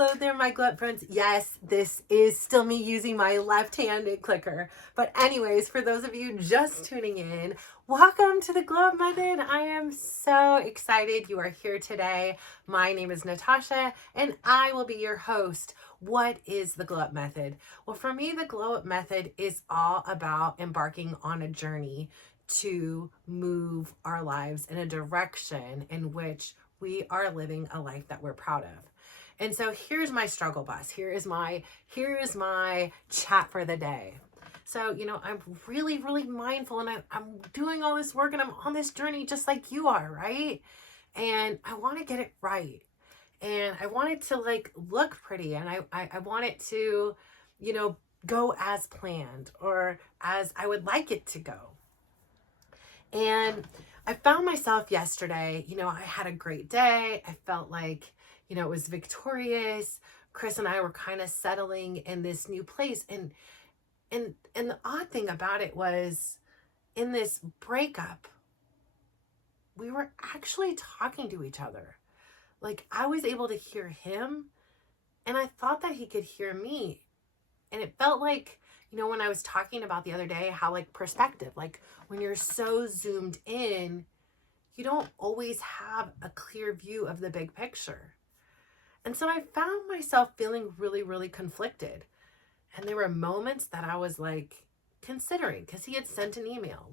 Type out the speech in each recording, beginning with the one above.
Hello there, my glut friends. Yes, this is still me using my left-handed clicker. But anyways, for those of you just tuning in, welcome to the Glow Up Method. I am so excited you are here today. My name is Natasha, and I will be your host. What is the Glow Up Method? Well, for me, the Glow Up Method is all about embarking on a journey to move our lives in a direction in which we are living a life that we're proud of. And so here's my struggle bus. Here is my chat for the day. So, I'm really mindful, and I'm doing all this work, and I'm on this journey just like you are, right? And I want to get it right. And I want it to look pretty, and I want it to, go as planned or as I would like it to go. And I found myself yesterday, I had a great day. I felt like, it was victorious. Chris and I were kind of settling in this new place. And the odd thing about it was, in this breakup, we were actually talking to each other. Like, I was able to hear him, and I thought that he could hear me. And it felt like, when I was talking about the other day, how perspective, when you're so zoomed in, you don't always have a clear view of the big picture. And so I found myself feeling really conflicted. And there were moments that I was considering, because he had sent an email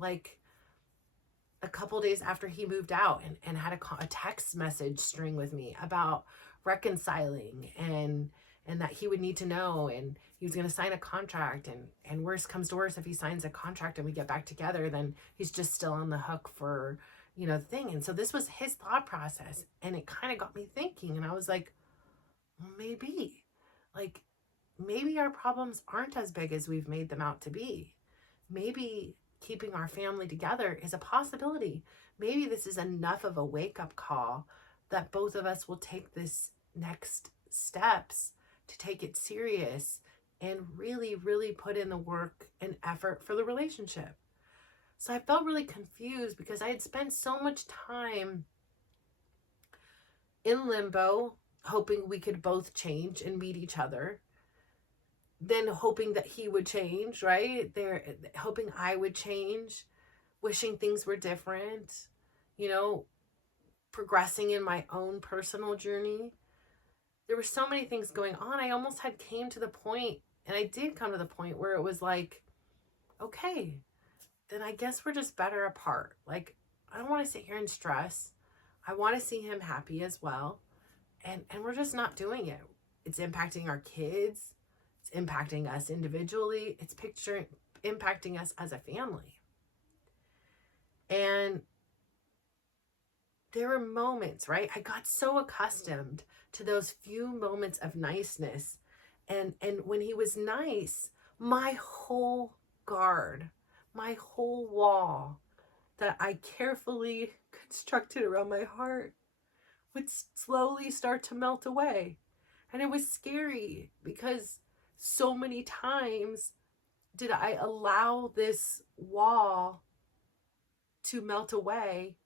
a couple days after he moved out, and had a text message string with me about reconciling, and that he would need to know, and he was going to sign a contract, and worst comes to worst, if he signs a contract and we get back together, then he's just still on the hook for, the thing. And so this was his thought process, and it kind of got me thinking, and I was like, well, maybe our problems aren't as big as we've made them out to be. Maybe keeping our family together is a possibility. Maybe this is enough of a wake-up call that both of us will take this next steps to take it serious and really put in the work and effort for the relationship. So I felt really confused, because I had spent so much time in limbo, hoping we could both change and meet each other, then hoping that he would change, right? Hoping I would change, wishing things were different, progressing in my own personal journey. There were so many things going on. I almost had came to the point, and I did come to the point where it was like, okay, then I guess we're just better apart. I don't want to sit here and stress. I want to see him happy as well. And we're just not doing it. It's impacting our kids. It's impacting us individually. It's impacting us as a family. And there were moments, right? I got so accustomed to those few moments of niceness. And when he was nice, my whole guard, my whole wall that I carefully constructed around my heart would slowly start to melt away. And it was scary, because so many times did I allow this wall to melt away,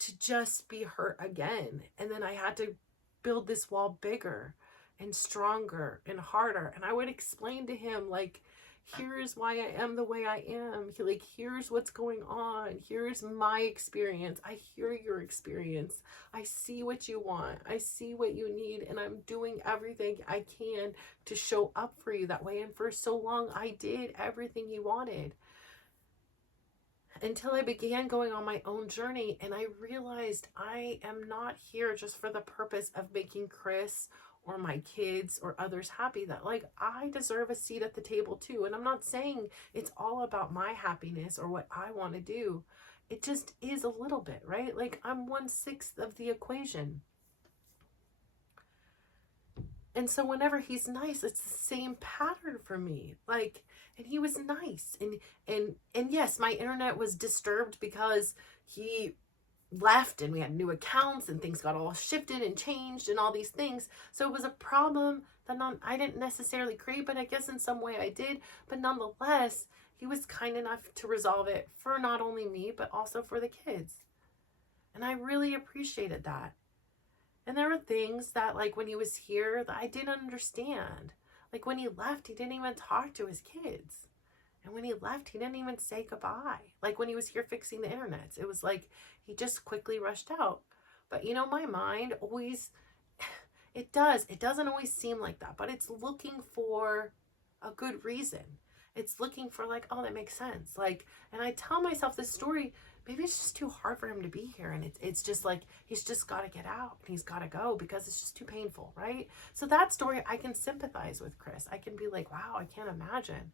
to just be hurt again. And then I had to build this wall bigger and stronger and harder. And I would explain to him, here's why I am the way I am. Here's what's going on. Here's my experience. I hear your experience. I see what you want. I see what you need. And I'm doing everything I can to show up for you that way. And for so long, I did everything you wanted, until I began going on my own journey. And I realized I am not here just for the purpose of making Chris or my kids or others happy, that I deserve a seat at the table too. And I'm not saying it's all about my happiness or what I want to do. It just is a little bit, right? I'm 1/6 of the equation. And so whenever he's nice, it's the same pattern for me. And he was nice. And yes, my internet was disturbed because he left, and we had new accounts, and things got all shifted and changed and all these things. So it was a problem that I didn't necessarily create, but I guess in some way I did. But nonetheless, he was kind enough to resolve it for not only me, but also for the kids. And I really appreciated that. And there were things that, like, when he was here that I didn't understand. Like, when he left, he didn't even talk to his kids. And when he left, he didn't even say goodbye. Like, when he was here fixing the internet, it was like he just quickly rushed out. But, you know, my mind always, it doesn't always seem like that, but it's looking for a good reason. It's looking for, like, oh, that makes sense. Like, and I tell myself this story, maybe it's just too hard for him to be here. And it's just like, he's just got to get out and he's got to go because it's just too painful, right? So that story, I can sympathize with Chris. I can be like, wow, I can't imagine.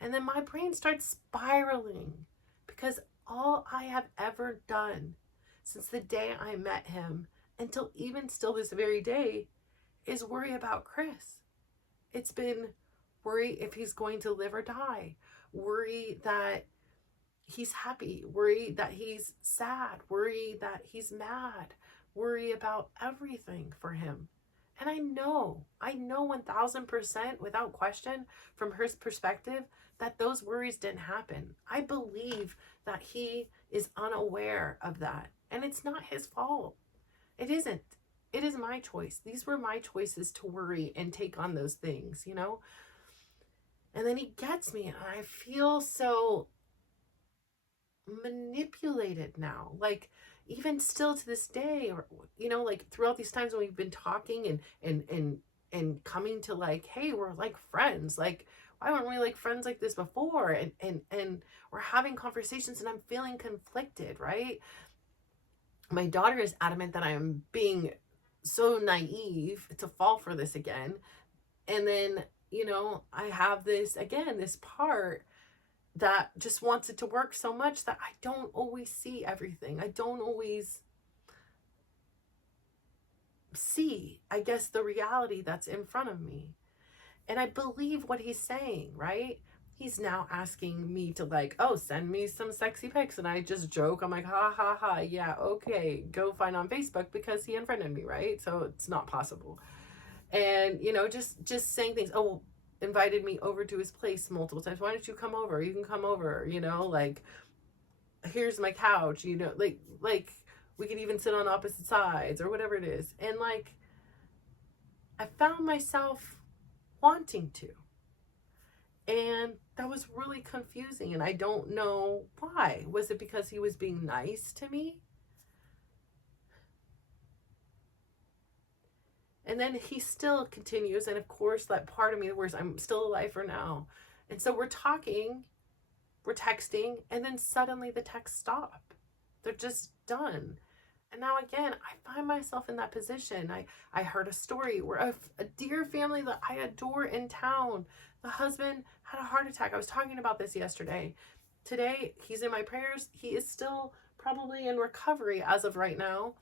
And then my brain starts spiraling because all I have ever done since the day I met him until even still this very day is worry about Chris. It's been worry if he's going to live or die, worry that he's happy, worry that he's sad, worry that he's mad, worry about everything for him. And I know 1000% without question from her perspective that those worries didn't happen. I believe that he is unaware of that. And it's not his fault. It isn't. It is my choice. These were my choices to worry and take on those things, you know? And then he gets me, and I feel so manipulated now. Like, even still to this day, or, you know, like throughout these times when we've been talking and coming to, like, hey, we're like friends. Like, why weren't we like friends like this before? And we're having conversations, and I'm feeling conflicted, right? My daughter is adamant that I'm being so naive to fall for this again. And then, you know, I have this again, this part that just wants it to work so much that I don't always see everything. I don't always see, I guess, the reality that's in front of me. And I believe what he's saying, right? He's now asking me to, like, oh, send me some sexy pics. And I just joke. I'm like, ha, ha, ha. Yeah, okay. Go find on Facebook because he unfriended me, right? So it's not possible. And, you know, just saying things. Oh, invited me over to his place multiple times. Why don't you come over? You can come over, you know, like, here's my couch, you know, like we could even sit on opposite sides or whatever it is. And, like, I found myself wanting to. And that was really confusing. And I don't know why. Was it because he was being nice to me? And then he still continues. And of course, that part of me where I'm still alive for now. And so we're talking, we're texting, and then suddenly the texts stop. They're just done. And now again, I find myself in that position. I heard a story where a dear family that I adore in town, the husband had a heart attack. I was talking about this yesterday. Today, he's in my prayers. He is still probably in recovery as of right now.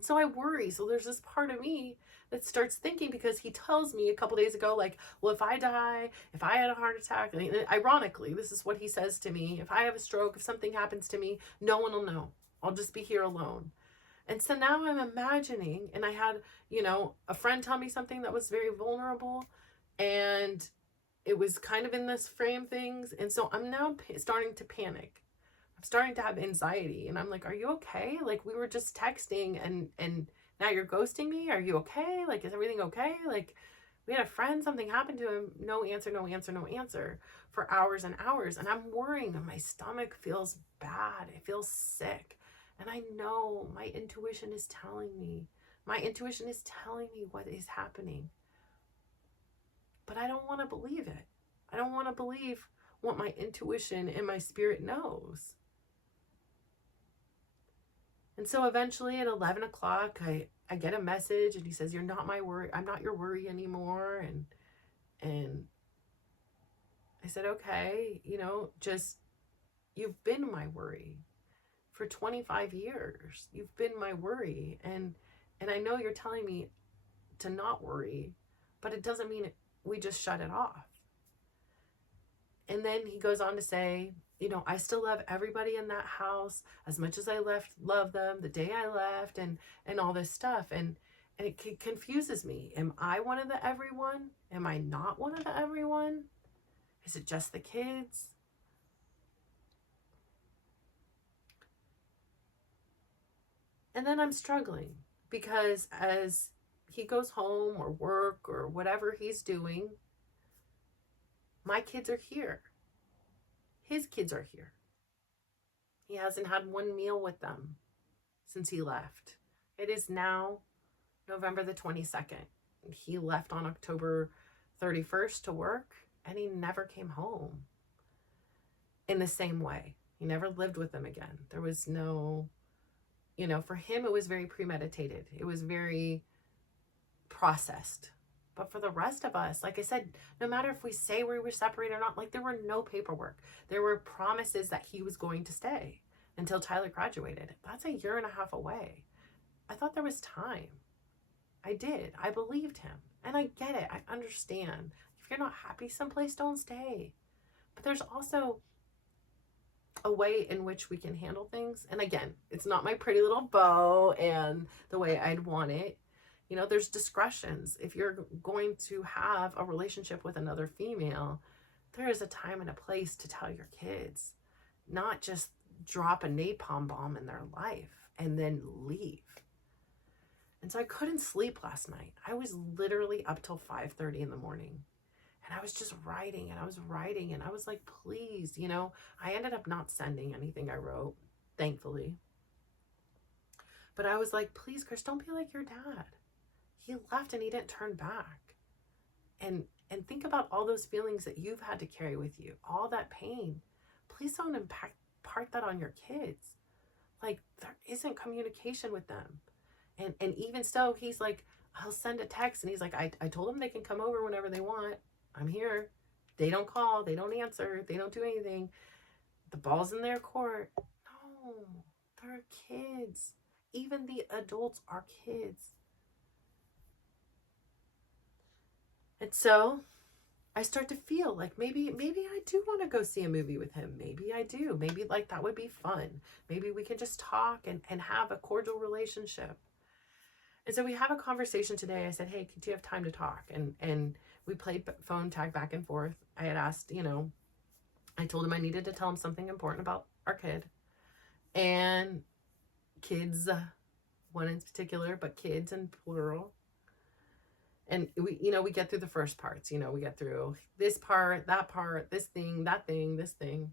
So I worry. So there's this part of me that starts thinking, because he tells me a couple days ago, like, well, if I die, if I had a heart attack, and ironically, this is what he says to me: if I have a stroke, if something happens to me, no one will know. I'll just be here alone. And so now I'm imagining, and I had, you know, a friend tell me something that was very vulnerable, and it was kind of in this frame things. And so I'm now starting to panic. I'm starting to have anxiety, and I'm like, are you okay? Like, we were just texting, and now you're ghosting me. Are you okay? Like, is everything okay? Like, we had a friend, something happened to him. No answer, no answer, no answer for hours and hours. And I'm worrying, and my stomach feels bad. It feels sick. And I know my intuition is telling me. My intuition is telling me what is happening. But I don't want to believe it. I don't want to believe what my intuition and my spirit knows. And so eventually at 11 o'clock, I get a message, and he says, you're not my worry. I'm not your worry anymore. And I said, okay, you know, just, you've been my worry for 25 years. You've been my worry. And I know you're telling me to not worry, but it doesn't mean we just shut it off. And then he goes on to say, you know, I still love everybody in that house as much as I love them the day I left, and all this stuff. And it confuses me. Am I one of the everyone? Am I not one of the everyone? Is it just the kids? And then I'm struggling because as he goes home or work or whatever he's doing, my kids are here. His kids are here. He hasn't had one meal with them since he left. It is now November the 22nd. He left on October 31st to work, and he never came home in the same way. He never lived with them again. There was no, for him, it was very premeditated. It was very processed. But for the rest of us, like I said, no matter if we say we were separated or not, like there were no paperwork. There were promises that he was going to stay until Tyler graduated. That's a year and a half away. I thought there was time. I did. I believed him. And I get it. I understand. If you're not happy someplace, don't stay. But there's also a way in which we can handle things. And again, it's not my pretty little bow and the way I'd want it. There's discretions. If you're going to have a relationship with another female, there is a time and a place to tell your kids, not just drop a napalm bomb in their life and then leave. And so I couldn't sleep last night. I was literally up till 5:30 in the morning. And I was just writing and I was writing and I was like, please, I ended up not sending anything I wrote, thankfully. But I was like, please, Chris, don't be like your dad. He left and he didn't turn back. And think about all those feelings that you've had to carry with you, all that pain. Please don't impart that on your kids. Like there isn't communication with them. And even so, he's like, I'll send a text. And he's like, I told them they can come over whenever they want. I'm here. They don't call. They don't answer. They don't do anything. The ball's in their court. No, they're kids. Even the adults are kids. And so I start to feel like maybe I do want to go see a movie with him. Maybe I do. Maybe like that would be fun. Maybe we can just talk and have a cordial relationship. And so we have a conversation today. I said, hey, do you have time to talk? And we played phone tag back and forth. I had asked, I told him I needed to tell him something important about our kid. And kids, one in particular, but kids in plural. And we get through the first parts, we get through this part, this thing, that thing, this thing.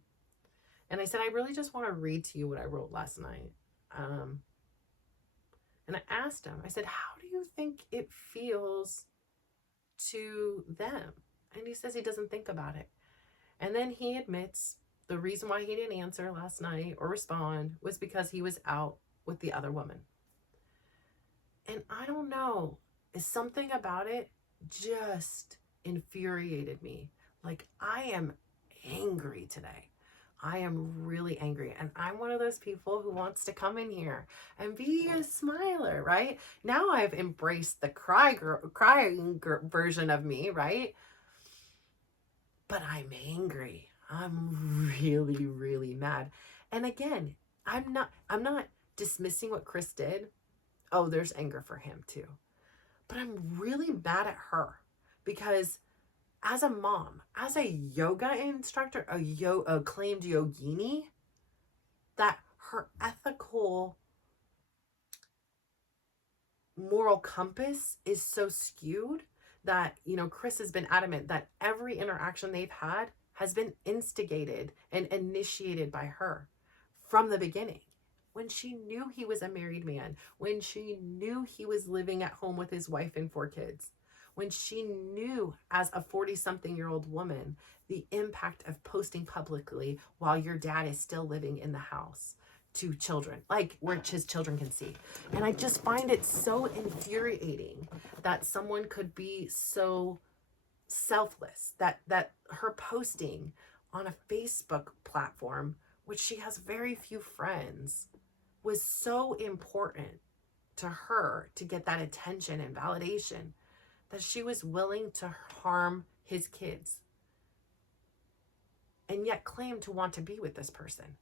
And I said, I really just want to read to you what I wrote last night. And I asked him, I said, how do you think it feels to them? And he says he doesn't think about it. And then he admits the reason why he didn't answer last night or respond was because he was out with the other woman. And I don't know, is something about it just infuriated me. Like I am angry today. I am really angry. And I'm one of those people who wants to come in here and be a smiler, right? Now I've embraced the crying version of me, right? But I'm angry. I'm really, really mad. And again, I'm not dismissing what Chris did. Oh, there's anger for him too. But I'm really mad at her because as a mom, as a yoga instructor, a acclaimed yogini, that her ethical moral compass is so skewed that, Chris has been adamant that every interaction they've had has been instigated and initiated by her from the beginning. When she knew he was a married man, when she knew he was living at home with his wife and 4 kids, when she knew as a 40-something-year-old woman the impact of posting publicly while your dad is still living in the house to children, like where his children can see. And I just find it so infuriating that someone could be so selfless, that her posting on a Facebook platform, which she has very few friends, was so important to her to get that attention and validation that she was willing to harm his kids and yet claim to want to be with this person.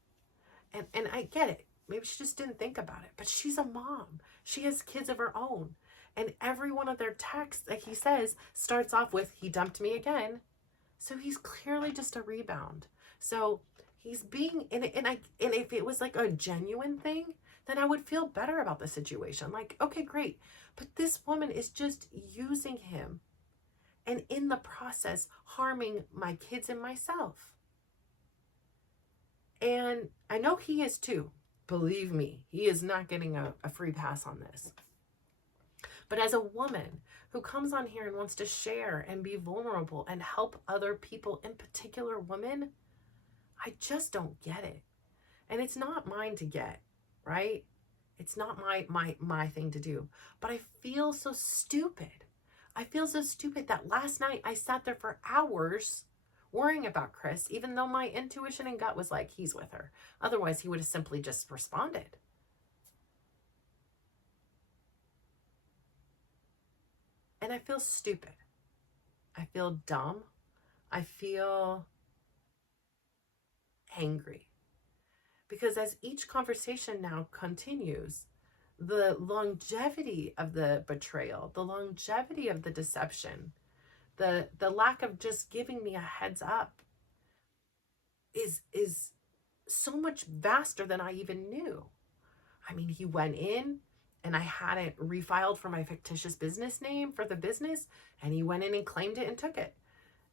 And I get it. Maybe she just didn't think about it, but she's a mom. She has kids of her own. And every one of their texts that he says starts off with, he dumped me again. So he's clearly just a rebound. So he's being, and if it was like a genuine thing, then I would feel better about the situation. Like, okay, great. But this woman is just using him and in the process harming my kids and myself. And I know he is too. Believe me, he is not getting a free pass on this. But as a woman who comes on here and wants to share and be vulnerable and help other people, in particular women, I just don't get it. And it's not mine to get, right? It's not my thing to do. But I feel so stupid. I feel so stupid that last night I sat there for hours worrying about Chris, even though my intuition and gut was like, he's with her. Otherwise, he would have simply just responded. And I feel stupid. I feel dumb. I feel angry. Because as each conversation now continues, the longevity of the betrayal, the longevity of the deception, the lack of just giving me a heads up is so much vaster than I even knew. I mean, he went in and I hadn't refiled for my fictitious business name for the business, and he went in and claimed it and took it.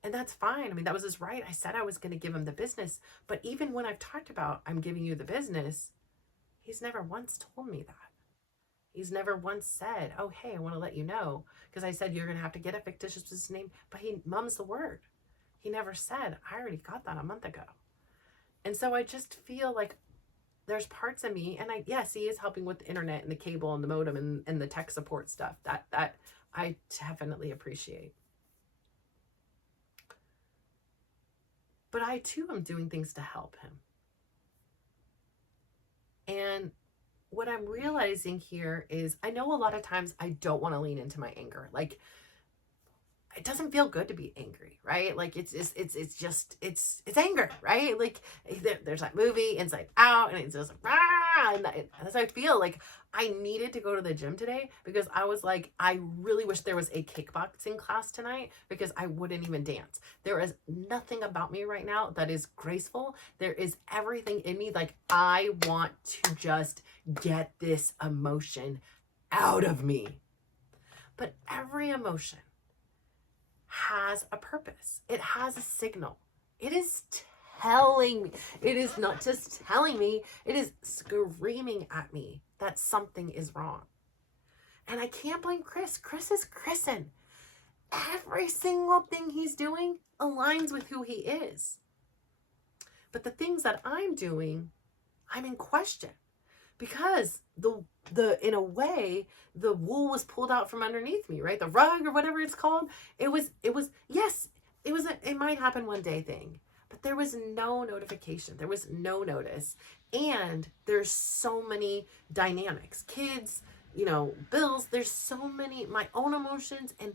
And that's fine. I mean, that was his right. I said I was going to give him the business. But even when I've talked about I'm giving you the business, he's never once told me that. He's never once said, oh, hey, I want to let you know. Because I said, you're going to have to get a fictitious business name. But he mum's the word. He never said, I already got that a month ago. And so I just feel like there's parts of me, and yes, he is helping with the internet and the cable and the modem and the tech support stuff. That I definitely appreciate. But I too am doing things to help him. And what I'm realizing here is I know a lot of times I don't want to lean into my anger. Like, it doesn't feel good to be angry, right? Like it's anger, right? Like there's that movie Inside Out, and it's just and as I feel like I needed to go to the gym today because I was like, I really wish there was a kickboxing class tonight because I wouldn't even dance. There is nothing about me right now that is graceful. There is everything in me. Like, I want to just get this emotion out of me. But every emotion has a purpose. It has a signal. It is telling me. It is not just telling me, it is screaming at me that something is wrong. And I can't blame Chris. Chris is Chrisin. Every single thing he's doing aligns with who he is. But the things that I'm doing, I'm in question. Because in a way, the wool was pulled out from underneath me, right? The rug or whatever it's called. It might happen one day thing, but there was no notification. There was no notice. And there's so many dynamics, kids, bills. There's so many, my own emotions. And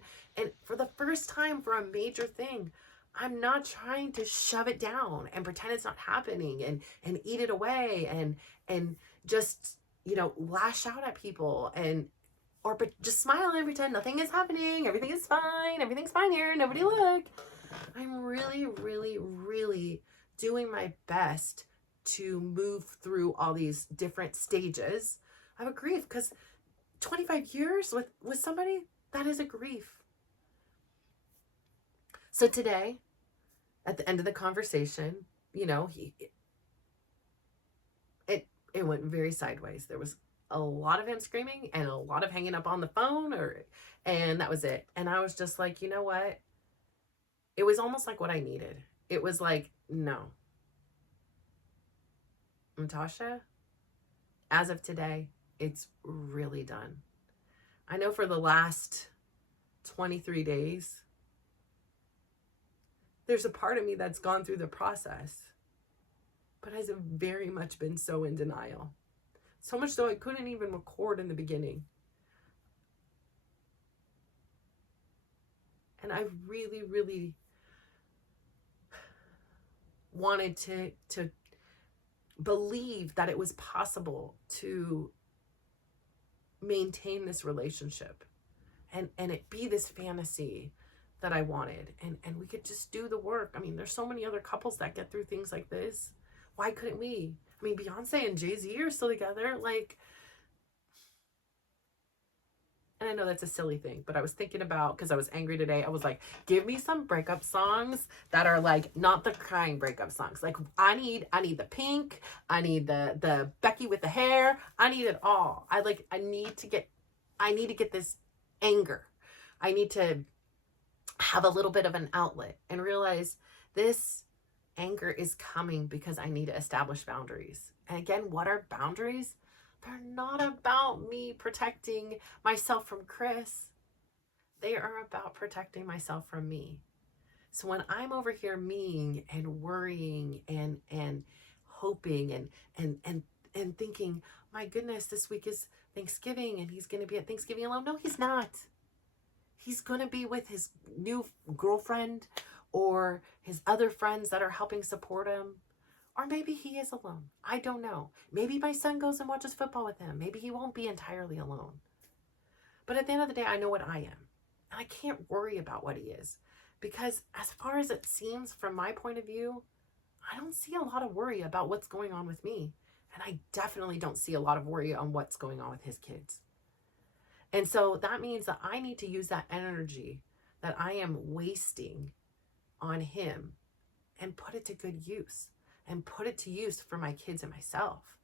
for the first time for a major thing, I'm not trying to shove it down and pretend it's not happening and eat it away and just, lash out at people or just smile and pretend nothing is happening. Everything is fine. Everything's fine here. Nobody look. I'm really, really, really doing my best to move through all these different stages of a grief, because 25 years with somebody, that is a grief. So today, at the end of the conversation, it went very sideways. There was a lot of him screaming and a lot of hanging up on the phone, and that was it. And I was just like, you know what? It was almost like what I needed. It was like, no. Natasha, as of today, it's really done. I know for the last 23 days, there's a part of me that's gone through the process, but has very much been so in denial. So much so I couldn't even record in the beginning. And I really, really wanted to believe that it was possible to maintain this relationship and it be this fantasy that I wanted, and we could just do the work. I mean, there's so many other couples that get through things like this. Why couldn't we? I mean, Beyonce and Jay-Z are still together. Like, I know that's a silly thing, but I was thinking about, because I was angry today, I was like, give me some breakup songs that are like not the crying breakup songs. Like I need the Pink, I need the Becky with the hair, I need it all. I need to get this anger. I need to have a little bit of an outlet and realize this anger is coming because I need to establish boundaries. And again, what are boundaries? They're not about me protecting myself from Chris. They are about protecting myself from me. So when I'm over here meing and worrying and hoping and thinking, my goodness, this week is Thanksgiving and he's going to be at Thanksgiving alone. No, he's not. He's going to be with his new girlfriend or his other friends that are helping support him. Or maybe he is alone. I don't know. Maybe my son goes and watches football with him. Maybe he won't be entirely alone. But at the end of the day, I know what I am. And I can't worry about what he is. Because as far as it seems from my point of view, I don't see a lot of worry about what's going on with me. And I definitely don't see a lot of worry on what's going on with his kids. And so that means that I need to use that energy that I am wasting on him and put it to good use and put it to use for my kids and myself.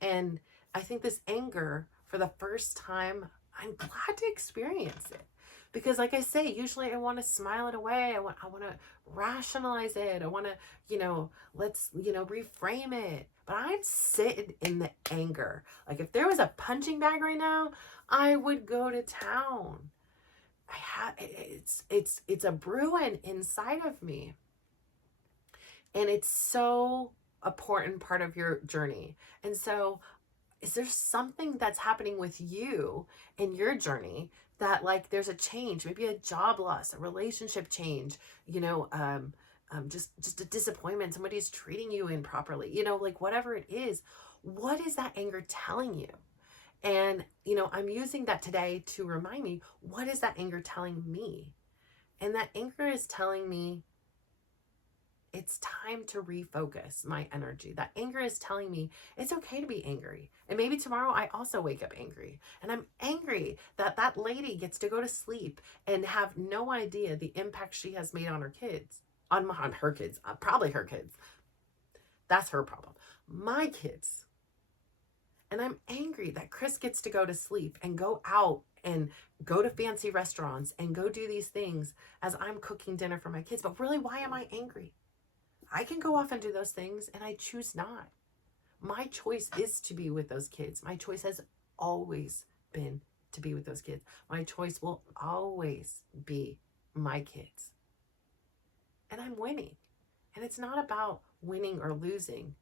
And I think this anger, for the first time, I'm glad to experience it. Because like I say, usually I want to smile it away. I want to rationalize it. I want to, let's, reframe it. But I'm sitting in the anger. Like if there was a punching bag right now, I would go to town. It's a brewing inside of me. And it's so important part of your journey. And so is there something that's happening with you in your journey that like there's a change, maybe a job loss, a relationship change, just a disappointment, somebody's treating you improperly, like whatever it is, what is that anger telling you? And, I'm using that today to remind me, what is that anger telling me? And that anger is telling me it's time to refocus my energy. That anger is telling me it's okay to be angry. And maybe tomorrow I also wake up angry. And I'm angry that that lady gets to go to sleep and have no idea the impact she has made on her kids. On her kids. Probably her kids. That's her problem. My kids. And I'm angry that Chris gets to go to sleep and go out and go to fancy restaurants and go do these things as I'm cooking dinner for my kids. But really, why am I angry? I can go off and do those things and I choose not. My choice is to be with those kids. My choice has always been to be with those kids. My choice will always be my kids. And I'm winning. And it's not about winning or losing,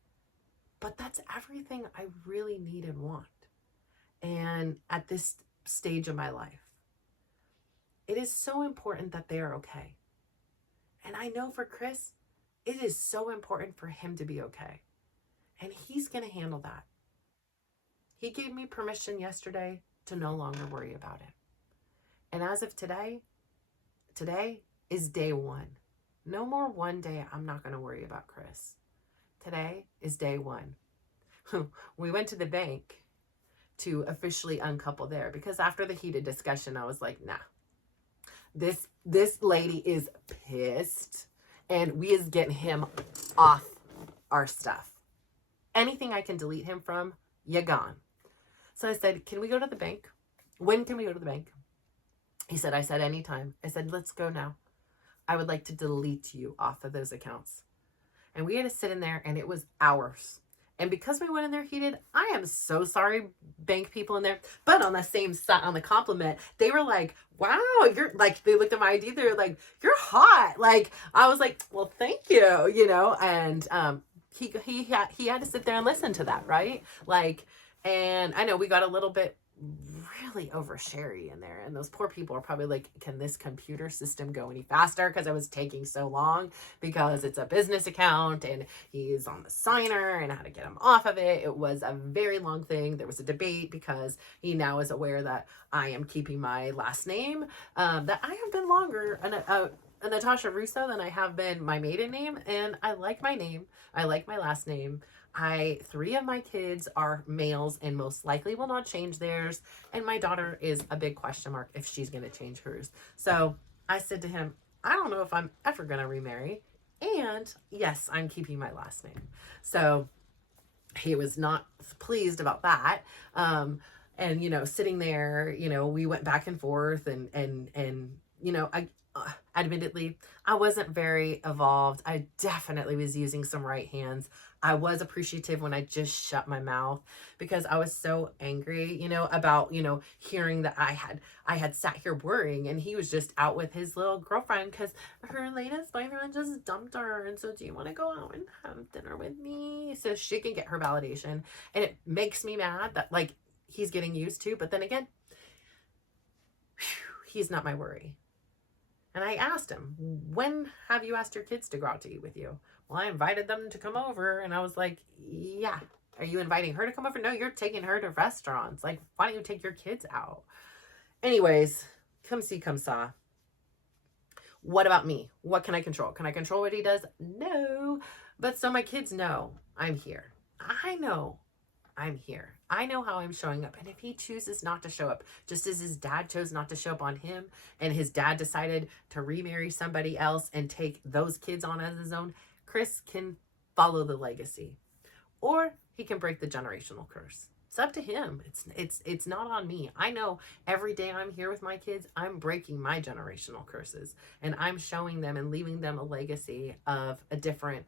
but that's everything I really need and want. And at this stage of my life, it is so important that they are okay. And I know for Chris, it is so important for him to be okay. And he's going to handle that. He gave me permission yesterday to no longer worry about it. And as of today is day one. No more one day I'm not going to worry about Chris. Today is day one. We went to the bank to officially uncouple there because after the heated discussion, I was like, nah, this lady is pissed. And we is getting him off our stuff. Anything I can delete him from, you're gone. So I said, can we go to the bank? When can we go to the bank? He said, I said, anytime. I said, let's go now. I would like to delete you off of those accounts. And we had to sit in there and it was hours. And because we went in there heated, I am so sorry, bank people in there. But on the same side, on the compliment, they were like, wow, you're like, they looked at my ID, they were like, you're hot. Like, I was like, well, thank you, and he had to sit there and listen to that, right? Like, and I know we got a little bit really oversharey in there, and those poor people are probably like, can this computer system go any faster? Because it was taking so long, because it's a business account and he's on the signer and how to get him off of it. It was a very long thing. There was a debate because he now is aware that I am keeping my last name, that I have been longer Natasha Russo than I have been my maiden name, and I like my name. I like my last name. Three of my kids are males and most likely will not change theirs. And my daughter is a big question mark if she's going to change hers. So I said to him, I don't know if I'm ever going to remarry. And yes, I'm keeping my last name. So he was not pleased about that. And, sitting there, we went back and forth and, admittedly, I wasn't very evolved. I definitely was using some right hands. I was appreciative when I just shut my mouth because I was so angry, about, hearing that I had sat here worrying and he was just out with his little girlfriend because her latest boyfriend just dumped her. And so do you want to go out and have dinner with me so she can get her validation? And it makes me mad that like he's getting used to, but then again, he's not my worry. And I asked him, when have you asked your kids to go out to eat with you? Well, I invited them to come over. And I was like, yeah. Are you inviting her to come over? No, you're taking her to restaurants. Like, why don't you take your kids out? Anyways, come see, come saw. What about me? What can I control? Can I control what he does? No. But so my kids know I'm here. I know I'm here. I know how I'm showing up. And if he chooses not to show up, just as his dad chose not to show up on him, and his dad decided to remarry somebody else and take those kids on as his own, Chris can follow the legacy. Or he can break the generational curse. It's up to him. It's not on me. I know every day I'm here with my kids, I'm breaking my generational curses. And I'm showing them and leaving them a legacy of a different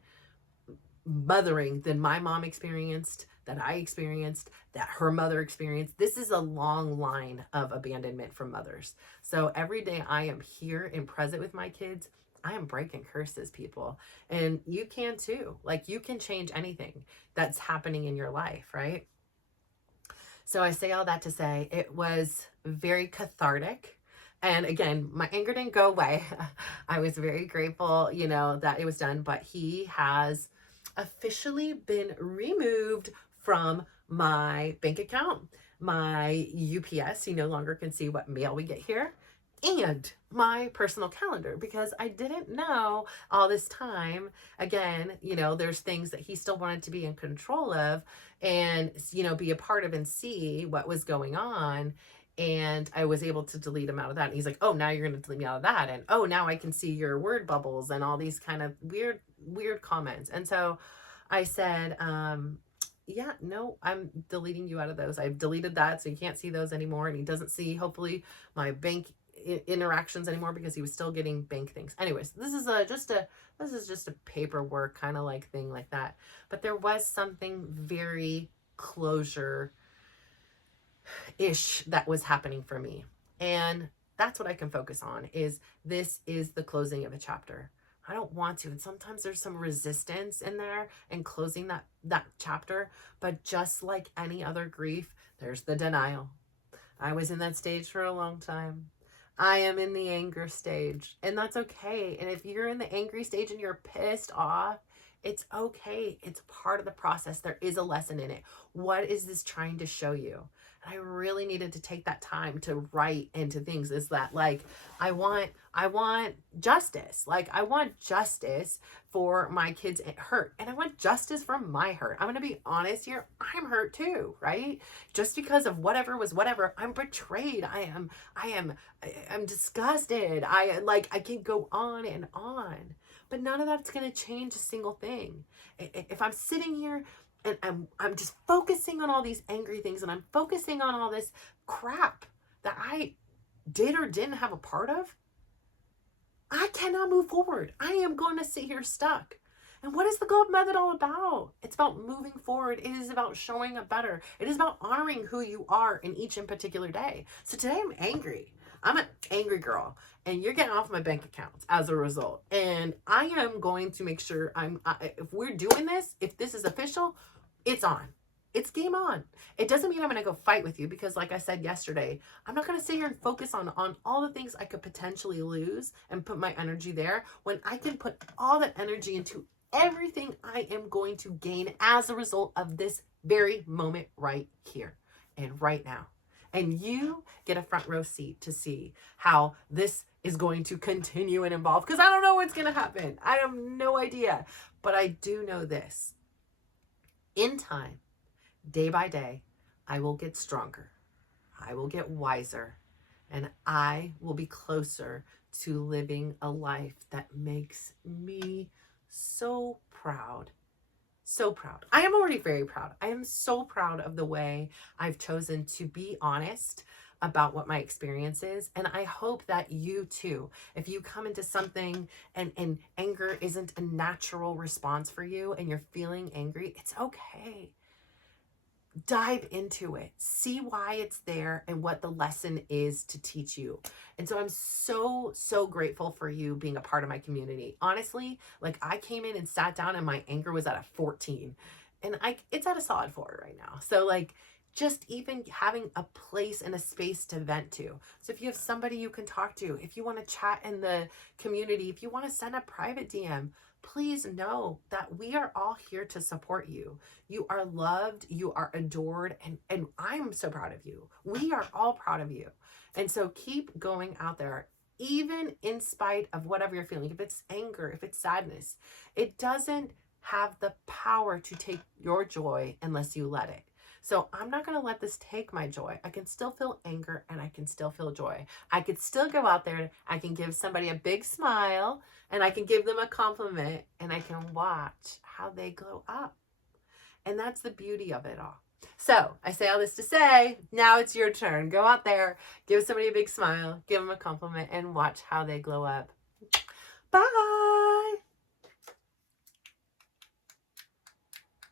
mothering than my mom experienced, that I experienced, that her mother experienced. This is a long line of abandonment from mothers. So every day I am here and present with my kids, I am breaking curses, people. And you can too. Like, you can change anything that's happening in your life, right? So I say all that to say it was very cathartic. And again, my anger didn't go away. I was very grateful, that it was done, but he has officially been removed from my bank account, my UPS. He no longer can see what mail we get here, and my personal calendar, because I didn't know all this time. Again, there's things that he still wanted to be in control of and, be a part of and see what was going on. And I was able to delete him out of that. And he's like, oh, now you're going to delete me out of that. And oh, now I can see your word bubbles and all these kind of weird comments. And so I said, yeah, no, I'm deleting you out of those. I've deleted that. So you can't see those anymore. And he doesn't see, hopefully, my bank interactions anymore because he was still getting bank things. Anyways, this is just a paperwork kind of like thing like that. But there was something very closure ish that was happening for me. And that's what I can focus on this is the closing of a chapter. I don't want to. And sometimes there's some resistance in there and closing that chapter. But just like any other grief, there's the denial. I was in that stage for a long time. I am in the anger stage, and that's okay. And if you're in the angry stage and you're pissed off, it's okay. It's part of the process. There is a lesson in it. What is this trying to show you? And I really needed to take that time to write into things, is that like, I want justice. Like, I want justice for my kids hurt. And I want justice for my hurt. I'm going to be honest here. I'm hurt too, right? Just because of whatever was whatever, I'm betrayed. I'm disgusted. I can go on and on. But none of that's going to change a single thing. If I'm sitting here and I'm just focusing on all these angry things, and I'm focusing on all this crap that I did or didn't have a part of, I cannot move forward. I am going to sit here stuck. And what is the Globe Method all about? It's about moving forward. It is about showing up better. It is about honoring who you are in each and particular day. So today I'm angry. I'm an angry girl, and you're getting off my bank accounts as a result. And I am going to make sure if we're doing this, if this is official, it's on. It's game on. It doesn't mean I'm going to go fight with you, because like I said yesterday, I'm not going to sit here and focus on all the things I could potentially lose and put my energy there, when I can put all that energy into everything I am going to gain as a result of this very moment right here and right now. And you get a front row seat to see how this is going to continue and evolve, because I don't know what's going to happen. I have no idea. But I do know this. In time, day by day, I will get stronger. I will get wiser, and I will be closer to living a life that makes me so proud. So proud. I am already very proud. I am so proud of the way I've chosen to be honest about what my experience is. And I hope that you too, if you come into something and anger isn't a natural response for you and you're feeling angry, it's okay. Dive into it, see why it's there and what the lesson is to teach you. And so I'm so grateful for you being a part of my community. Honestly, like I came in and sat down and my anger was at a 14, and it's at a solid 4 right now. So like just even having a place and a space to vent to. So if you have somebody you can talk to, if you want to chat in the community, if you want to send a private DM, please know that we are all here to support you. You are loved, you are adored, and I'm so proud of you. We are all proud of you. And so keep going out there, even in spite of whatever you're feeling. If it's anger, if it's sadness, it doesn't have the power to take your joy unless you let it. So I'm not going to let this take my joy. I can still feel anger and I can still feel joy. I could still go out there. I can give somebody a big smile and I can give them a compliment and I can watch how they glow up. And that's the beauty of it all. So I say all this to say, now it's your turn. Go out there, give somebody a big smile, give them a compliment, and watch how they glow up. Bye.